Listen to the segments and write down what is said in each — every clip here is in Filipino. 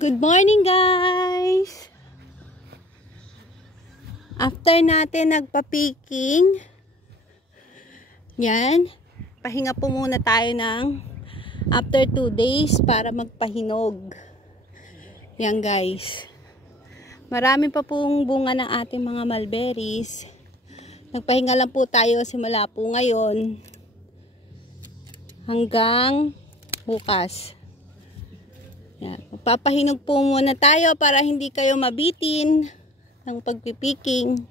Good morning guys! After natin nagpa-picking, yan, pahinga po muna tayo ng after 2 days para magpahinog. Yan guys. Marami pa pong bunga ng ating mga mulberries. Nagpahinga lang po tayo simula po ngayon hanggang bukas. Yan. Magpapahinog po muna tayo para hindi kayo mabitin ng pagpipiking.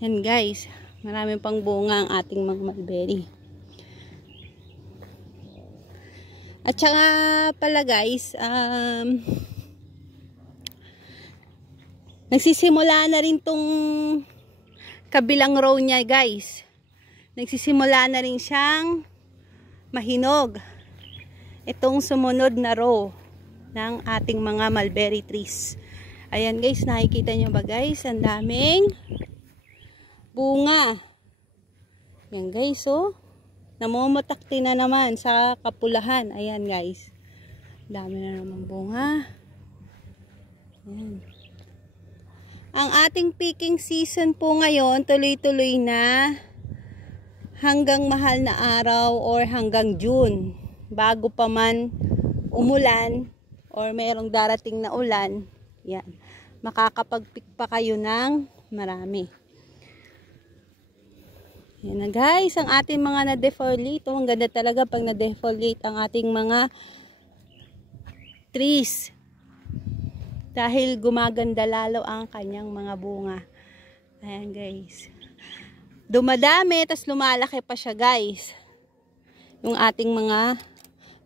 Yan guys, marami pang bunga ang ating mga mulberry. At saka pala guys, nagsisimula na rin tong kabilang row niya guys. Nagsisimula na rin siyang mahinog. Itong sumunod na row ng ating mga mulberry trees. Ayan guys, nakikita nyo ba guys? Ang daming bunga. Ayan guys, oh. Namumutakti na naman sa kapulahan. Ayan guys. Dami na naman bunga. Ayan. Ang ating picking season po ngayon, tuloy-tuloy na hanggang mahal na araw or hanggang June. Bago pa man umulan or mayroong darating na ulan, yan, makakapag-pick pa kayo ng marami. Yan na guys, ang ating mga na-defoliate. Ang ganda talaga pag na-defoliate ang ating mga trees. Dahil gumaganda lalo ang kanyang mga bunga. Ayan guys. Dumadami, tas lumalaki pa siya guys. Yung ating mga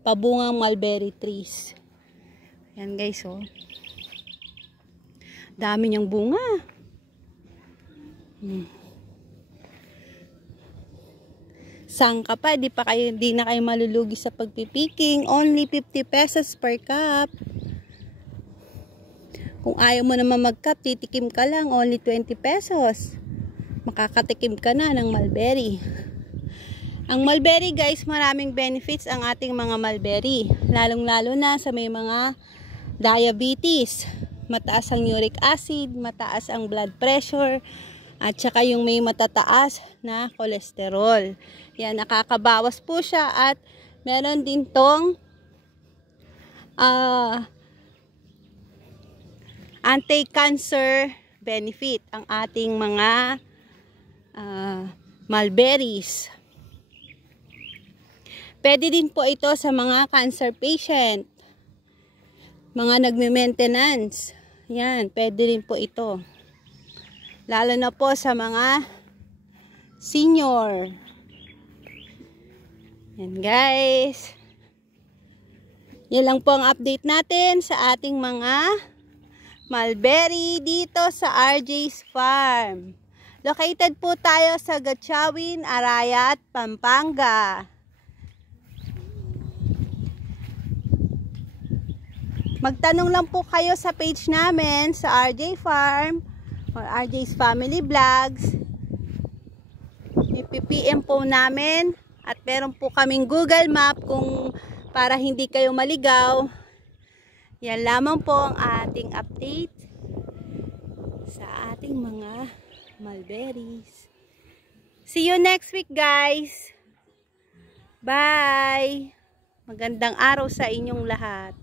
pabungang mulberry trees. Ayan guys, oh. Dami niyang bunga. Sangka pa, di na kayo malulugi sa pagpipiking. Only 50 pesos per cup. Kung ayaw mo naman mag-cup, titikim ka lang. Only 20 pesos. Makakatikim ka na ng mulberry. Ang mulberry guys, maraming benefits ang ating mga mulberry. Lalong-lalo na sa may mga diabetes. Mataas ang uric acid, mataas ang blood pressure, at saka yung may matataas na cholesterol. Yan, nakakabawas po siya at meron din tong anti-cancer benefit ang ating mga mulberries. Pwede din po ito sa mga cancer patient, mga nagme-maintenance. Yan, pwede rin po ito. Lalo na po sa mga senior. Yan guys. Yan lang po ang update natin sa ating mga mulberry dito sa RJ's Farm. Located po tayo sa Gatchawin, Arayat, Pampanga. Magtanong lang po kayo sa page namin sa RJ Farm or RJ's Family Vlogs. I-PM po namin at meron po kaming Google Map kung para hindi kayo maligaw. Yan lamang po ang ating update sa ating mga mulberries. See you next week guys. Bye! Magandang araw sa inyong lahat.